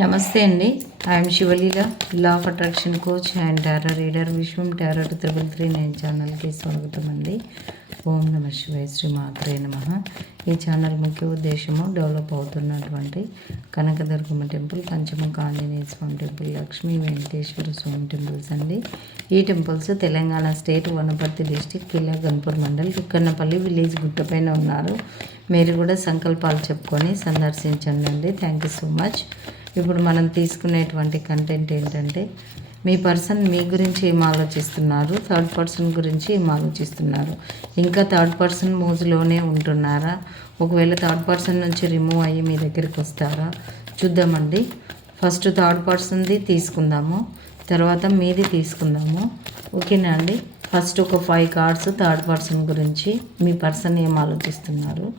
నమస్తే అండి. I'm Sivaleela law of attraction coach and tarot reader Vishwam tarot triple three nine ఛానల్కి స్వాగతం అండి. ఓం నమ శివాయ శ్రీ మాత్రే నమ. ఈ ఛానల్ ముఖ్య ఉద్దేశము డెవలప్ అవుతున్నటువంటి Kanakadurgamma temple Panchamukha Anjaneya Swamy temple Lakshmi Venkateswara Swamy temples అండి. ఈ temples Telangana state Wanaparthy district Kila Ganpur mandal Kukkanapalli village గుట్టపైన ఉన్నారు. మీరు కూడా సంకల్పాలు చెప్పుకొని సందర్శించండి అండి. థ్యాంక్ యూ సో మచ్ ఇప్పుడు మనం తీసుకునేటువంటి కంటెంట్ ఏంటంటే మీ పర్సన్ మీ గురించి ఏం ఆలోచిస్తున్నారు? థర్డ్ పర్సన్ గురించి ఏం ఆలోచిస్తున్నారు? ఇంకా థర్డ్ పర్సన్ మోజులోనే ఉంటున్నారా? ఒకవేళ థర్డ్ పర్సన్ నుంచి రిమూవ్ అయ్యి మీ దగ్గరికి వస్తారా? చూద్దామండి. ఫస్ట్ థర్డ్ పర్సన్ది తీసుకుందాము. తర్వాత మీది తీసుకుందాము. ఓకేనా అండి? ఫస్ట్ ఒక ఫైవ్ కార్డ్స్ థర్డ్ పర్సన్ గురించి మీ పర్సన్ ఏం ఆలోచిస్తున్నారు?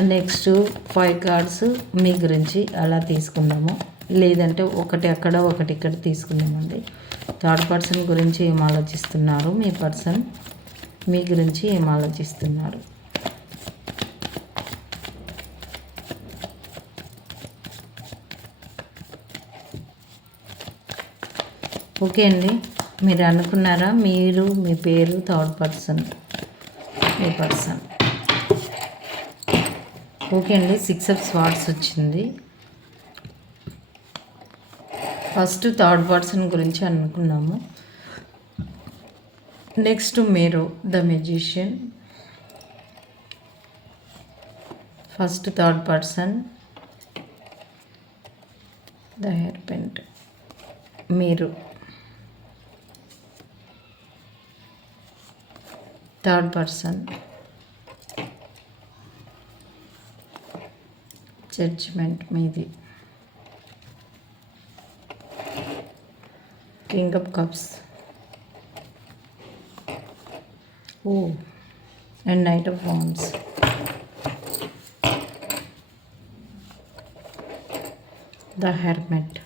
నెక్స్ట్ ఫైవ్ కార్డ్స్ మీ గురించి అలా తీసుకుందాము. లేదంటే ఒకటి అక్కడ ఒకటి ఇక్కడ తీసుకుందామండి. థర్డ్ పర్సన్ గురించి ఏం ఆలోచిస్తున్నారు? మీ పర్సన్ మీ గురించి ఏం ఆలోచిస్తున్నారు? ఓకే అండి. మీరు అనుకున్నారా? మీరు మీ పేరు థర్డ్ పర్సన్ మీ పర్సన్. ఓకే అండి సిక్స్ ఆఫ్ స్వాట్స్ వచ్చింది. ఫస్ట్ థర్డ్ పర్సన్ గురించి అనుకున్నాము. నెక్స్ట్ మీరు the magician first third person the hierophant మీరు థర్డ్ పర్సన్ జడ్జిమెంట్ మీది king of cups oh and knight of wands the hermit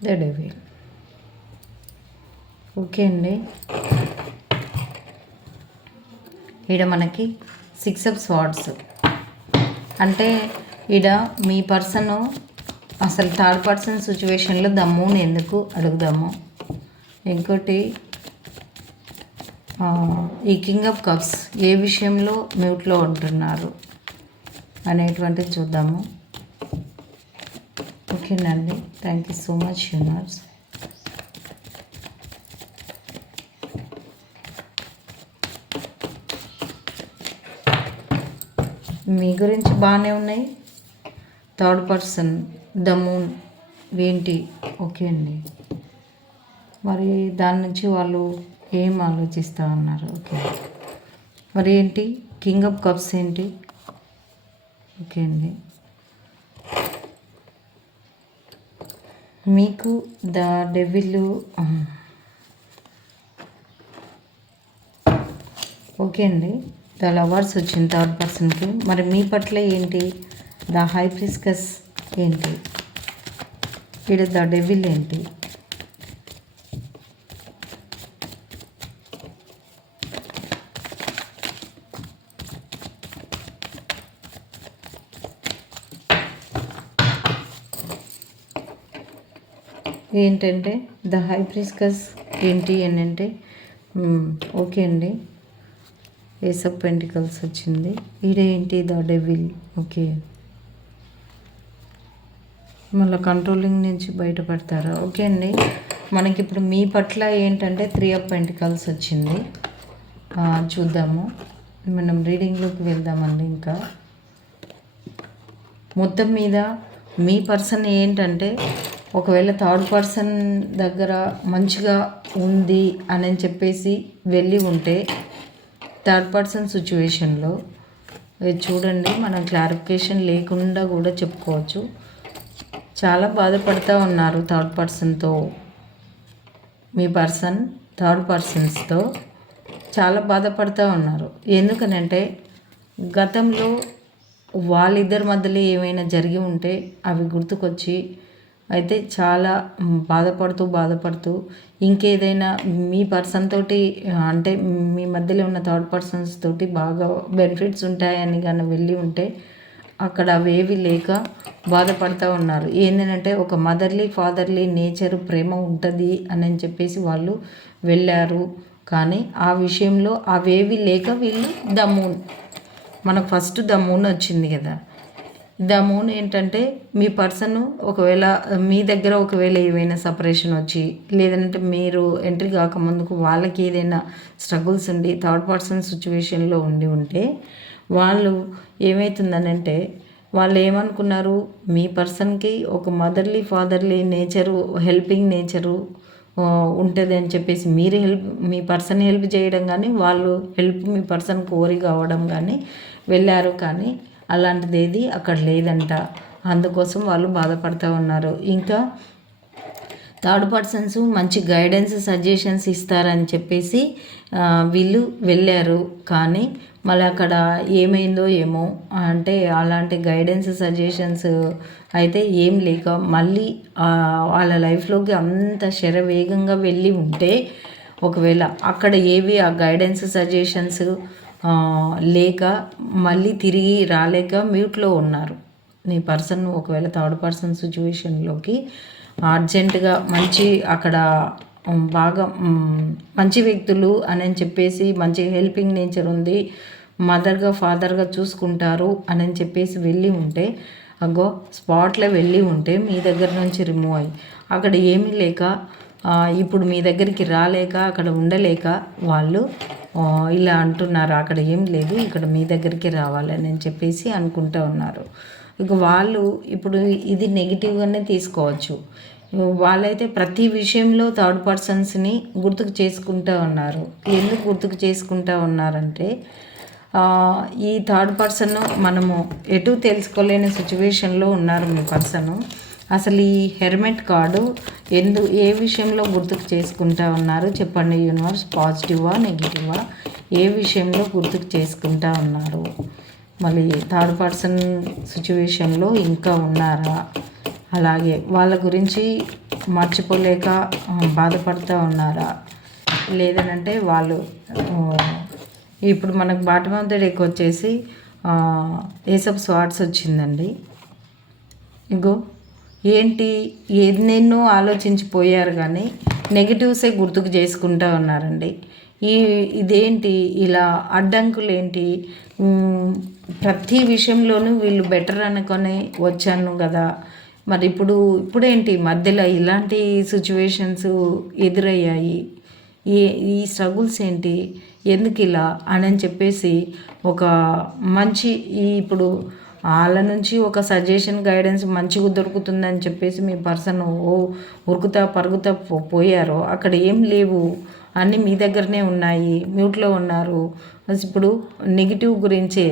the devil okay అండి ఈడ మనకి సిక్స్ ఆఫ్ స్వార్డ్స్ అంటే ఈడ మీ పర్సన్ అసలు థర్డ్ పర్సన్ సిచ్యువేషన్లో దమ్ముని ఎందుకు అడుగుదాము? ఇంకోటి ఈ కింగ్ ఆఫ్ కప్స్ ఏ విషయంలో మ్యూట్లో ఉంటున్నారు అనేటువంటిది చూద్దాము. ఓకేనండి. థ్యాంక్ యూ సో మచ్ యూనర్స్ మీ గురించి బాగానే ఉన్నాయి. థర్డ్ పర్సన్ ద మూన్ ఏంటి? ఓకే అండి. మరి దాని నుంచి వాళ్ళు ఏం ఆలోచిస్తా ఉన్నారు? ఓకే. మరి ఏంటి? కింగ్ ఆఫ్ కప్స్ ఏంటి? ఓకే అండి. మీకు ద డెవిల్ ఓకే అండి. ద లవర్స్ వచ్చింది థర్డ్ పర్సన్కి మరి మీ పట్ల ఏంటి? ద హై ప్రిస్కస్ ఏంటి? ఇక్కడ ద డెవిల్ ఏంటి? ఏంటంటే ద హై ప్రిస్కస్ ఏంటి అని అంటే ఓకే అండి. ఏస్ ఆఫ్ పెంటికల్స్ వచ్చింది. ఈడేంటి ద డెవిల్. ఓకే. మళ్ళీ కంట్రోలింగ్ నుంచి బయటపడతారా ఓకే అండి. మనకి ఇప్పుడు మీ పట్ల ఏంటంటే త్రీ ఆఫ్ పెంటికల్స్ వచ్చింది. చూద్దాము. మనం రీడింగ్లోకి వెళ్దామండి ఇంకా. మొత్తం మీద మీ పర్సన్ ఏంటంటే ఒకవేళ థర్డ్ పర్సన్ దగ్గర మంచిగా ఉంది అని చెప్పేసి వెళ్ళి ఉంటే థర్డ్ పర్సన్ సిచ్యువేషన్లో చూడండి మనం క్లారిఫికేషన్ లేకుండా కూడా చెప్పుకోవచ్చు. చాలా బాధపడుతూ ఉన్నారు థర్డ్ పర్సన్తో మీ పర్సన్ థర్డ్ పర్సన్స్తో చాలా బాధపడుతూ ఉన్నారు. ఎందుకనంటే గతంలో వాళ్ళిద్దరి మధ్యలో ఏమైనా జరిగి ఉంటే అవి గుర్తుకొచ్చి అయితే చాలా బాధపడుతూ బాధపడుతూ ఇంకేదైనా మీ పర్సన్ తోటి అంటే మీ మధ్యలో ఉన్న థర్డ్ పర్సన్స్ తోటి బాగా బెనిఫిట్స్ ఉంటాయని కానీ వెళ్ళి ఉంటే అక్కడ అవేవి లేక బాధపడుతూ ఉన్నారు. ఏంటంటే ఒక మదర్లీ ఫాదర్లీ నేచర్ ప్రేమ ఉంటుంది అని చెప్పేసి వాళ్ళు వెళ్ళారు. కానీ ఆ విషయంలో అవేవి లేక వీళ్ళు ద మూన్ మనకు ఫస్ట్ ద మూన్ వచ్చింది కదా. ద మూన్ ఏంటంటే మీ పర్సన్ ఒకవేళ మీ దగ్గర ఒకవేళ ఏవైనా సపరేషన్ వచ్చి లేదంటే మీరు ఎంట్రీ కాకముందుకు వాళ్ళకి ఏదైనా స్ట్రగుల్స్ ఉండి థర్డ్ పర్సన్ సిచ్యువేషన్లో ఉండి ఉంటే వాళ్ళు ఏమవుతుందనంటే వాళ్ళు ఏమనుకున్నారు? మీ పర్సన్కి ఒక motherly fatherly nature helping nature ఉంటుంది అని చెప్పేసి మీరు హెల్ప్ మీ పర్సన్ హెల్ప్ చేయడం కానీ వాళ్ళు హెల్ప్ మీ పర్సన్ కోరి కావడం కానీ వెళ్ళారు కానీ అలాంటిది ఏది అక్కడ లేదంట. అందుకోసం వాళ్ళు బాధపడుతూ ఉన్నారు. ఇంకా థర్డ్ పర్సన్స్ మంచి గైడెన్స్ సజెషన్స్ ఇస్తారని చెప్పేసి వీళ్ళు వెళ్ళారు. కానీ మళ్ళీ అక్కడ ఏమైందో ఏమో అంటే అలాంటి గైడెన్స్ సజెషన్స్ అయితే ఏం లేక మళ్ళీ వాళ్ళ లైఫ్లోకి అంత శరవేగంగా వెళ్ళి ఉంటే ఒకవేళ అక్కడ ఏవి ఆ గైడెన్స్ సజెషన్స్ లేక మళ్ళీ తిరిగి రాలేక మ్యూట్లో ఉన్నారు. నీ పర్సన్ ఒకవేళ థర్డ్ పర్సన్ సిచ్యువేషన్లోకి అర్జెంటుగా మంచి అక్కడ బాగా మంచి వ్యక్తులు అని చెప్పేసి మంచి హెల్పింగ్ నేచర్ ఉంది మదర్గా ఫాదర్గా చూసుకుంటారు అని చెప్పేసి వెళ్ళి ఉంటే అగో స్పాట్లో వెళ్ళి ఉంటే మీ దగ్గర నుంచి రిమూవ్ అయ్యి. అక్కడ ఏమీ లేక ఇప్పుడు మీ దగ్గరికి రాలేక అక్కడ ఉండలేక వాళ్ళు ఇలా అంటున్నారు అక్కడ ఏం లేదు ఇక్కడ మీ దగ్గరికి రావాలని చెప్పేసి అనుకుంటూ ఉన్నారు. ఇక వాళ్ళు ఇప్పుడు ఇది నెగిటివ్గానే తీసుకోవచ్చు. వాళ్ళైతే ప్రతి విషయంలో థర్డ్ పర్సన్స్ని గుర్తుకు చేసుకుంటూ ఉన్నారు. ఎందుకు గుర్తుకు చేసుకుంటూ ఉన్నారంటే ఈ థర్డ్ పర్సన్ మనము ఎటు తెలుసుకోలేని సిచ్యువేషన్లో ఉన్నారు మీ పర్సను అసలు ఈ హెర్మెట్ కార్డు ఎందు ఏ విషయంలో గుర్తుకు చేసుకుంటా ఉన్నారు? చెప్పండి యూనివర్స్ పాజిటివా నెగిటివా? ఏ విషయంలో గుర్తుకు చేసుకుంటా ఉన్నారు? మళ్ళీ థర్డ్ పర్సన్ సిచ్యువేషన్లో ఇంకా ఉన్నారా? అలాగే వాళ్ళ గురించి మర్చిపోలేక బాధపడుతూ ఉన్నారా? లేదనంటే వాళ్ళు ఇప్పుడు మనకు బాటమ్ ఆఫ్ ద డేకి వచ్చేసి ఏసప్ స్వాట్స్ వచ్చిందండి. ఇగో. ఏంటి? ఎన్నెన్నో ఆలోచించిపోయారు కానీ నెగిటివ్సే గుర్తుకు చేసుకుంటూ ఉన్నారండి. ఈ ఇదేంటి? ఇలా అడ్డంకులు ఏంటి ప్రతి విషయంలోనూ వీళ్ళు బెటర్ అనుకొని వచ్చాను కదా. మరి ఇప్పుడు ఇప్పుడేంటి? మధ్యలో ఇలాంటి సిచ్యువేషన్స్ ఎదురయ్యాయి. ఈ ఈ స్ట్రగుల్స్ ఏంటి? ఎందుకు ఇలా అని చెప్పేసి ఒక మంచి ఈ ఇప్పుడు వాళ్ళ నుంచి ఒక సజెషన్ గైడెన్స్ మంచిగా దొరుకుతుందని చెప్పేసి మీ పర్సన్ ఓ ఉరుకుతా పరుగుతా పో పోయారో అక్కడ ఏం లేవు. అన్నీ మీ దగ్గరనే ఉన్నాయి. మ్యూట్లో ఉన్నారు. ఇప్పుడు నెగిటివ్ గురించే.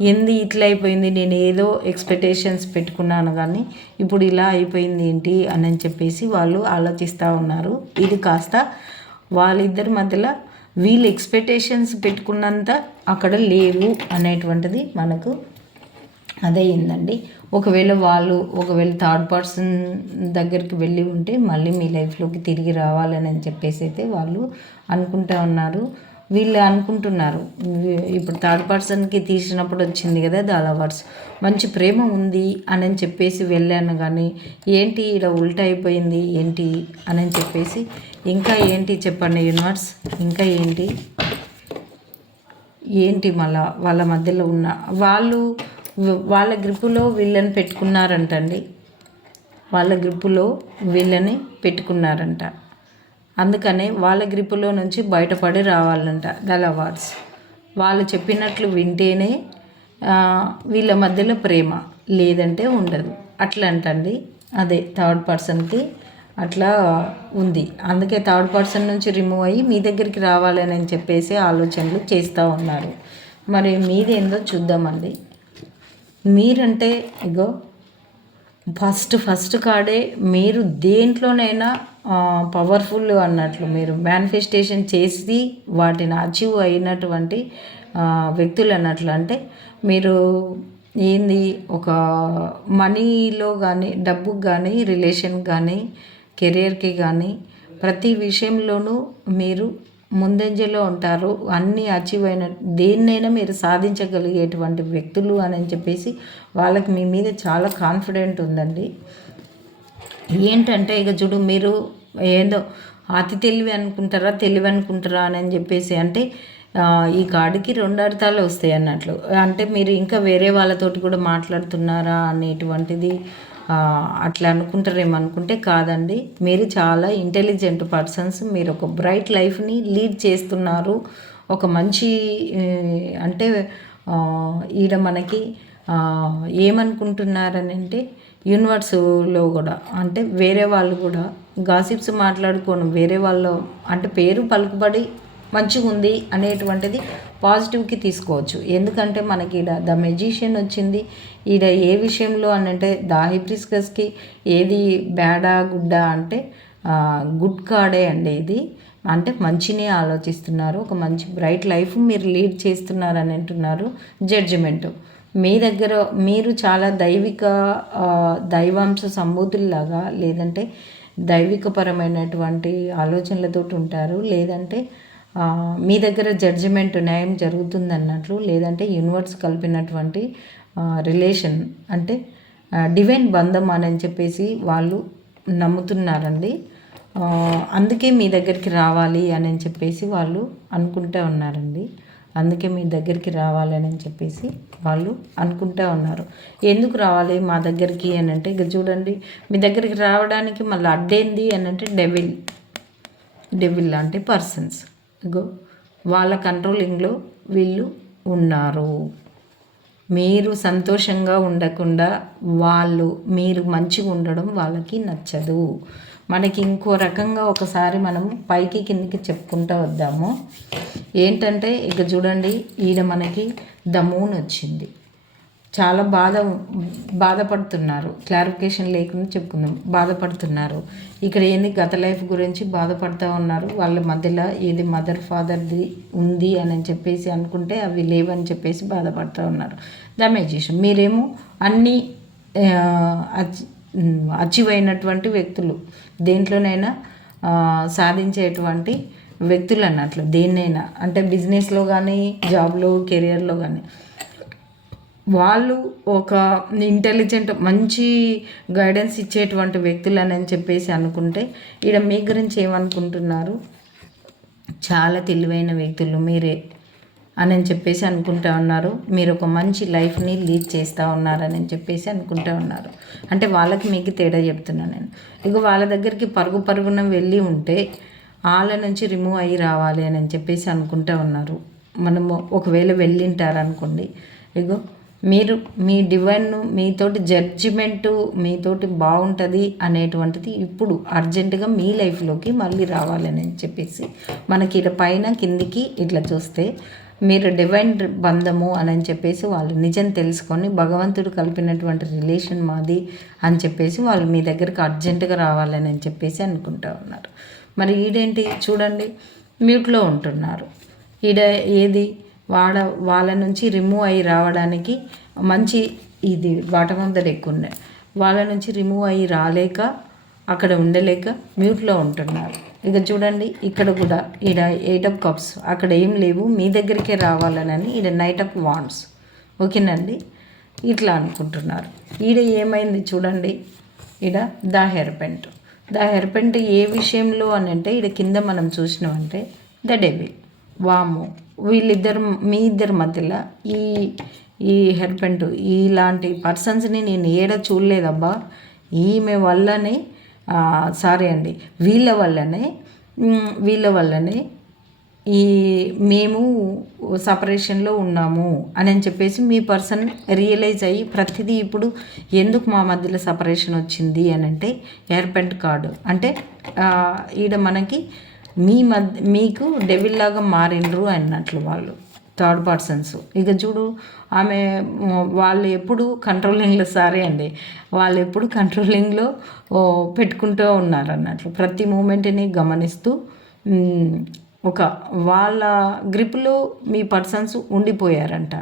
ఎందు ఇట్లా అయిపోయింది? నేను ఏదో ఎక్స్పెక్టేషన్స్ పెట్టుకున్నాను కానీ ఇప్పుడు ఇలా అయిపోయింది ఏంటి? అని చెప్పేసి వాళ్ళు ఆలోచిస్తూ ఉన్నారు. ఇది కాస్త వాళ్ళిద్దరి మధ్యలో వీళ్ళు ఎక్స్పెక్టేషన్స్ పెట్టుకున్నంత అక్కడ లేవు అనేటువంటిది మనకు అదయ్యిందండి ఒకవేళ వాళ్ళు ఒకవేళ థర్డ్ పర్సన్ దగ్గరికి వెళ్ళి ఉంటే మళ్ళీ మీ లైఫ్లోకి తిరిగి రావాలని అని చెప్పేసి అయితే వాళ్ళు అనుకుంటా ఉన్నారు. వీళ్ళు అనుకుంటున్నారు. ఇప్పుడు థర్డ్ పర్సన్కి తీసినప్పుడు వచ్చింది కదా ద లవర్స్ మంచి ప్రేమ ఉంది అని చెప్పేసి వెళ్ళాను కానీ ఏంటి ఇలా ఉల్టా అయిపోయింది ఏంటి అని చెప్పేసి ఇంకా ఏంటి చెప్పండి యూనివర్స్ ఇంకా ఏంటి? ఏంటి మళ్ళా వాళ్ళ మధ్యలో ఉన్న వాళ్ళు వాళ్ళ గ్రిప్పులో వీళ్ళని పెట్టుకున్నారంటండి. వాళ్ళ గ్రిప్పులో వీళ్ళని పెట్టుకున్నారంట. అందుకనే వాళ్ళ గ్రిప్పులో నుంచి బయటపడి రావాలంట దళవార్స్ వాళ్ళు చెప్పినట్లు వింటేనే వీళ్ళ మధ్యలో ప్రేమ లేదంటే ఉండదు. అట్లా అంటండి. అదే థర్డ్ పర్సన్కి అట్లా ఉంది. అందుకే థర్డ్ పర్సన్ నుంచి రిమూవ్ అయ్యి మీ దగ్గరికి రావాలని అని చెప్పేసి ఆలోచనలు చేస్తూ ఉన్నారు. మరి మీదేందో చూద్దామండి. మీరంటే ఇగో ఫస్ట్ ఫస్ట్ కాడే మీరు దేంట్లోనైనా పవర్ఫుల్ అన్నట్లు మీరు మేనిఫెస్టేషన్ చేసి వాటిని అచీవ్ అయినటువంటి వ్యక్తులు అన్నట్లు. అంటే మీరు ఏంది ఒక మనీలో కానీ డబ్బు కానీ రిలేషన్ కానీ కెరియర్కి కానీ ప్రతి విషయంలోనూ మీరు ముందంజలో ఉంటారు. అన్నీ అచీవ్ అయిన దేన్నైనా మీరు సాధించగలిగేటువంటి వ్యక్తులు అని చెప్పేసి వాళ్ళకి మీ మీద చాలా కాన్ఫిడెంట్ ఉందండి. ఏంటంటే ఇక చూడు మీరు ఏదో అతి తెలివి అనుకుంటారా తెలివి అనుకుంటారా అని చెప్పేసి అంటే ఈ కార్డుకి రెండు అర్థాలు వస్తాయి అన్నట్లు. అంటే మీరు ఇంకా వేరే వాళ్ళతోటి కూడా మాట్లాడుతున్నారా అనేటువంటిది అట్లా అనుకుంటారేమో అనుకుంటే కాదండి. మీరు చాలా ఇంటెలిజెంట్ పర్సన్స్ మీరు ఒక బ్రైట్ లైఫ్ని లీడ్ చేస్తున్నారు. ఒక మంచి అంటే ఈడ మనకి ఏమనుకుంటున్నారని అంటే యూనివర్స్లో కూడా అంటే వేరే వాళ్ళు కూడా గాసిప్స్ మాట్లాడుకోను వేరే వాళ్ళు అంటే పేరు పలుకుబడి మంచిగా ఉంది అనేటువంటిది పాజిటివ్కి తీసుకోవచ్చు. ఎందుకంటే మనకి ఈడ ద మెజిషియన్ వచ్చింది. ఈడ ఏ విషయంలో అని అంటే ద హిబ్రిస్కస్కి ఏది బ్యాడా గుడ్డా అంటే గుడ్ కార్డే అండి ఇది. అంటే మంచినే ఆలోచిస్తున్నారు. ఒక మంచి బ్రైట్ లైఫ్ మీరు లీడ్ చేస్తున్నారని అంటున్నారు జడ్జిమెంట్. మీ దగ్గర మీరు చాలా దైవిక దైవాంశ సంబూతుల్లాగా లేదంటే దైవికపరమైనటువంటి ఆలోచనలతో ఉంటారు. లేదంటే మీ దగ్గర జడ్జిమెంట్ న్యాయం జరుగుతుంది అన్నట్లు లేదంటే యూనివర్స్ కలిపినటువంటి రిలేషన్ అంటే డివైన్ బంధం అని చెప్పేసి వాళ్ళు నమ్ముతున్నారండి. అందుకే మీ దగ్గరికి రావాలి అని చెప్పేసి వాళ్ళు అనుకుంటూ ఉన్నారండి. అందుకే మీ దగ్గరికి రావాలి అని చెప్పేసి వాళ్ళు అనుకుంటూ ఉన్నారు. ఎందుకు రావాలి మా దగ్గరికి అని అంటే ఇక చూడండి మీ దగ్గరికి రావడానికి మళ్ళీ అడ్డేంది అని అంటే డెవిల్ డెవిల్ లాంటి పర్సన్స్ వాళ్ళ కంట్రోలింగ్లో వీళ్ళు ఉన్నారు. మీరు సంతోషంగా ఉండకుండా వాళ్ళు మీరు మంచిగా ఉండడం వాళ్ళకి నచ్చదు. మనకి ఇంకో రకంగా ఒకసారి మనం పైకి కిందికి చెప్పుకుంటూ వద్దాము. ఏంటంటే ఇక చూడండి ఈడ మనకి ద మూన్ వచ్చింది. చాలా బాధ బాధపడుతున్నారు. క్లారిఫికేషన్ లేకుండా చెప్పుకుందాం. బాధపడుతున్నారు. ఇక్కడ ఏంది? గత లైఫ్ గురించి బాధపడుతూ ఉన్నారు. వాళ్ళ మధ్యలో ఏది మదర్ ఫాదర్ది ఉంది అని చెప్పేసి అనుకుంటే అవి లేవని చెప్పేసి బాధపడుతూ ఉన్నారు. డమేజేషన్ మీరేమో అన్నీ అచీవ్ అయినటువంటి వ్యక్తులు. దేంట్లోనైనా సాధించేటువంటి వ్యక్తులు అన్నట్లు. దేన్నైనా. అంటే బిజినెస్లో కానీ జాబ్లో కెరియర్లో కానీ వాళ్ళు ఒక ఇంటెలిజెంట్ మంచి గైడెన్స్ ఇచ్చేటువంటి వ్యక్తులు అని చెప్పేసి అనుకుంటే ఇక్కడ మీ గురించి ఏమనుకుంటున్నారు? చాలా తెలివైన వ్యక్తులు మీరే అని చెప్పేసి అనుకుంటా ఉన్నారు. మీరు ఒక మంచి లైఫ్ని లీడ్ చేస్తూ ఉన్నారని చెప్పేసి అనుకుంటూ ఉన్నారు. అంటే వాళ్ళకి మీకు తేడా చెప్తున్నాను నేను. ఇక వాళ్ళ దగ్గరికి పరుగు పరుగున వెళ్ళి ఉంటే వాళ్ళ నుంచి రిమూవ్ అయ్యి రావాలి అని చెప్పేసి అనుకుంటూ ఉన్నారు. మనము ఒకవేళ వెళ్ళింటారనుకోండి ఇగో మీరు మీ డివైన్ను మీతోటి జడ్జిమెంటు మీతోటి బాగుంటుంది అనేటువంటిది ఇప్పుడు అర్జెంటుగా మీ లైఫ్లోకి మళ్ళీ రావాలని చెప్పేసి మనకి ఇట్లా పైన కిందికి ఇట్లా చూస్తే మీరు డివైన్ బంధము అని చెప్పేసి వాళ్ళు నిజం తెలుసుకొని భగవంతుడు కలిపినటువంటి రిలేషన్ మాది అని చెప్పేసి వాళ్ళు మీ దగ్గరికి అర్జెంటుగా రావాలని చెప్పేసి అనుకుంటూ ఉన్నారు. మరి ఈడేంటి? చూడండి. మ్యూట్లో ఉంటున్నారు. ఈడ ఏది? వాడ వాళ్ళ నుంచి రిమూవ్ అయ్యి రావడానికి మంచి ఇది బాటమ్ ఆఫ్ ఎక్కువ వాళ్ళ నుంచి రిమూవ్ అయ్యి రాలేక అక్కడ ఉండలేక మ్యూట్లో ఉంటున్నారు. ఇక చూడండి ఇక్కడ కూడా ఈడ ఎయిట్ ఆఫ్ కప్స్ అక్కడ ఏం లేవు మీ దగ్గరికే రావాలనని ఈడ నైట్ ఆఫ్ వాండ్స్ ఓకేనండి ఇట్లా అనుకుంటున్నారు. ఈడ ఏమైంది చూడండి ఈడ ద హెర్పెంట్ ద హెర్పెంట్ ఏ విషయంలో అని అంటే ఈడ కింద మనం చూసినామంటే ద డెవిల్ వాము వీళ్ళిద్దరు మీ ఇద్దరి మధ్యలో ఈ ఈ హెర్పెంట్ ఇలాంటి పర్సన్స్ని నేను ఏడ చూడలేదబ్బా. ఈమె వల్లనే సారీ అండి వీళ్ళ వల్లనే వీళ్ళ వల్లనే ఈ మేము సపరేషన్లో ఉన్నాము అని అని చెప్పేసి మీ పర్సన్ రియలైజ్ అయ్యి ప్రతిదీ ఇప్పుడు ఎందుకు మా మధ్యలో సపరేషన్ వచ్చింది అని అంటే ఎయిర్పెంట్ కార్డు. అంటే ఈడ మనకి మీ మధ్య మీకు డెవిల్ లాగా మారిండ్రు అన్నట్లు వాళ్ళు థర్డ్ పర్సన్స్ ఇక చూడు ఆమె వాళ్ళు ఎప్పుడు కంట్రోలింగ్లో సారీ అండి. వాళ్ళు ఎప్పుడు కంట్రోలింగ్లో పెట్టుకుంటూ ఉన్నారు అన్నట్లు. ప్రతి మూమెంట్ని గమనిస్తూ ఒక వాళ్ళ గ్రిప్లో మీ పర్సన్స్ ఉండిపోయారంట.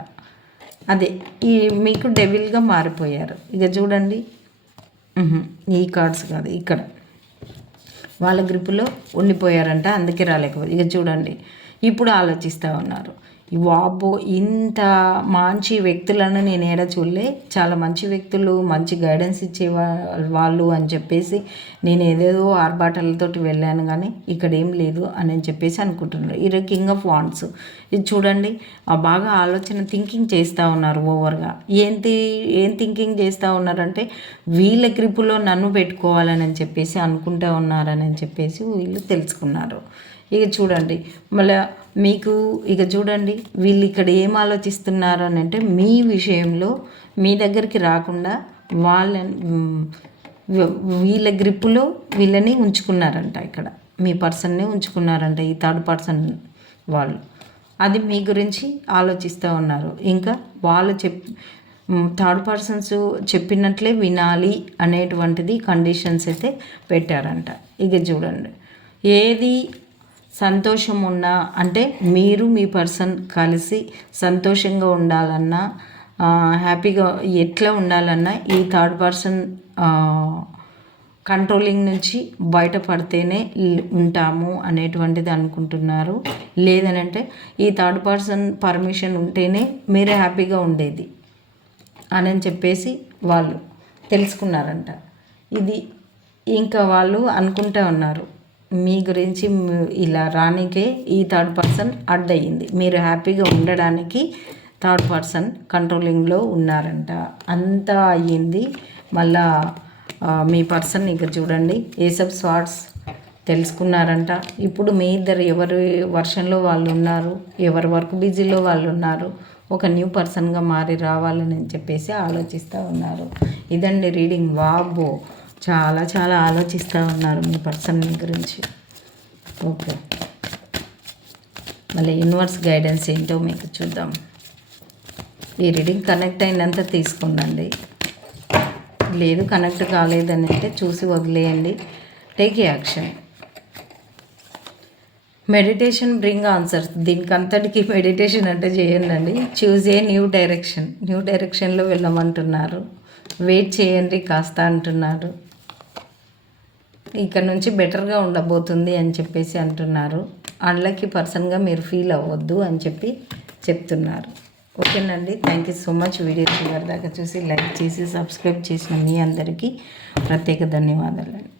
అదే ఈ మీకు డెవిల్గా మారిపోయారు. ఇక చూడండి. ఈ కార్డ్స్ కాదు ఇక్కడ. వాళ్ళ గ్రిప్పులో ఉండిపోయారంట అందుకే రాలేకపోతే ఇక చూడండి. ఇప్పుడు ఆలోచిస్తూ ఉన్నారు. వాబో ఇంత మంచి వ్యక్తులను నేను ఏడ చూడలే. చాలా మంచి వ్యక్తులు మంచి గైడెన్స్ ఇచ్చే వాళ్ళు అని చెప్పేసి నేను ఏదేదో ఆర్భాటాలతోటి వెళ్ళాను కానీ ఇక్కడ ఏం లేదు అని చెప్పేసి అనుకుంటున్నారు ఇది కింగ్ ఆఫ్ వాండ్స్ ఇది చూడండి బాగా ఆలోచన థింకింగ్ చేస్తూ ఉన్నారు ఓవర్గా. ఏంటి ఏం థింకింగ్ చేస్తూ ఉన్నారంటే వీళ్ళ గ్రిప్పులో నన్ను పెట్టుకోవాలని చెప్పేసి అనుకుంటూ ఉన్నారని చెప్పేసి వీళ్ళు తెలుసుకున్నారు. ఇక చూడండి మళ్ళీ మీకు ఇక చూడండి వీళ్ళు ఇక్కడ ఏం ఆలోచిస్తున్నారు అని అంటే మీ విషయంలో మీ దగ్గరికి రాకుండా వాళ్ళని వీళ్ళ గ్రిప్పులో వీళ్ళని ఉంచుకున్నారంట ఇక్కడ. మీ పర్సన్ని ఉంచుకున్నారంట ఈ థర్డ్ పర్సన్ వాళ్ళు. అది మీ గురించి ఆలోచిస్తూ ఉన్నారు. ఇంకా వాళ్ళు చెప్ థర్డ్ పర్సన్స్ చెప్పినట్లే వినాలి అనేటువంటిది కండిషన్స్ అయితే పెట్టారంట. ఇక చూడండి ఏది సంతోషం ఉన్నా అంటే మీరు మీ పర్సన్ కలిసి సంతోషంగా ఉండాలన్నా హ్యాపీగా ఎట్లా ఉండాలన్నా ఈ థర్డ్ పర్సన్ కంట్రోలింగ్ నుంచి బయటపడితేనే ఉంటాము అనేటువంటిది అనుకుంటున్నారు. లేదనంటే ఈ థర్డ్ పర్సన్ పర్మిషన్ ఉంటేనే మీరు హ్యాపీగా ఉండేది అని చెప్పేసి వాళ్ళు తెలుసుకున్నారంట. ఇది ఇంకా వాళ్ళు అనుకుంటా ఉన్నారు. మీ గురించి ఇలా రానికే ఈ థర్డ్ పర్సన్ అడ్డయింది. మీరు హ్యాపీగా ఉండడానికి థర్డ్ పర్సన్ కంట్రోలింగ్లో ఉన్నారంట. అంతా అయ్యింది. మళ్ళా మీ పర్సన్ ఇక్కడ చూడండి. ఏసబ్ స్వాట్స్ తెలుసుకున్నారంట. ఇప్పుడు మీ ఇద్దరు ఎవరి వర్షన్లో వాళ్ళు ఉన్నారు ఎవరి వర్క్ బిజీలో వాళ్ళు ఉన్నారు ఒక న్యూ పర్సన్గా మారి రావాలని చెప్పేసి ఆలోచిస్తూ ఉన్నారు. ఇదండి రీడింగ్. వాబో చాలా చాలా ఆలోచిస్తూ ఉన్నారు మీ పర్సన్ మీ గురించి. ఓకే. మళ్ళీ యూనివర్స్ గైడెన్స్ ఏంటో మీకు చూద్దాం. ఈ రీడింగ్ కనెక్ట్ అయినంత తీసుకోండి లేదు కనెక్ట్ కాలేదని అంటే చూసి వదిలేయండి. Take action. Meditation bring answers. దీనికి అంతటికి మెడిటేషన్ అంటే చేయండి choose a new direction. New డైరెక్షన్లో వెళ్ళమంటున్నారు. వెయిట్ చేయండి కాస్త అంటున్నారు. ఇక్కడ నుంచి బెటర్గా ఉండబోతుంది అని చెప్పేసి అంటున్నారు. అన్లకి పర్సన్గా మీరు ఫీల్ అవ్వద్దు అని చెప్పి చెప్తున్నారు. ఓకేనండి thank you so much video చివరి దాకా చూసి లైక్ చేసి సబ్స్క్రైబ్ చేసిన మీ అందరికీ ప్రత్యేక ధన్యవాదాలండి.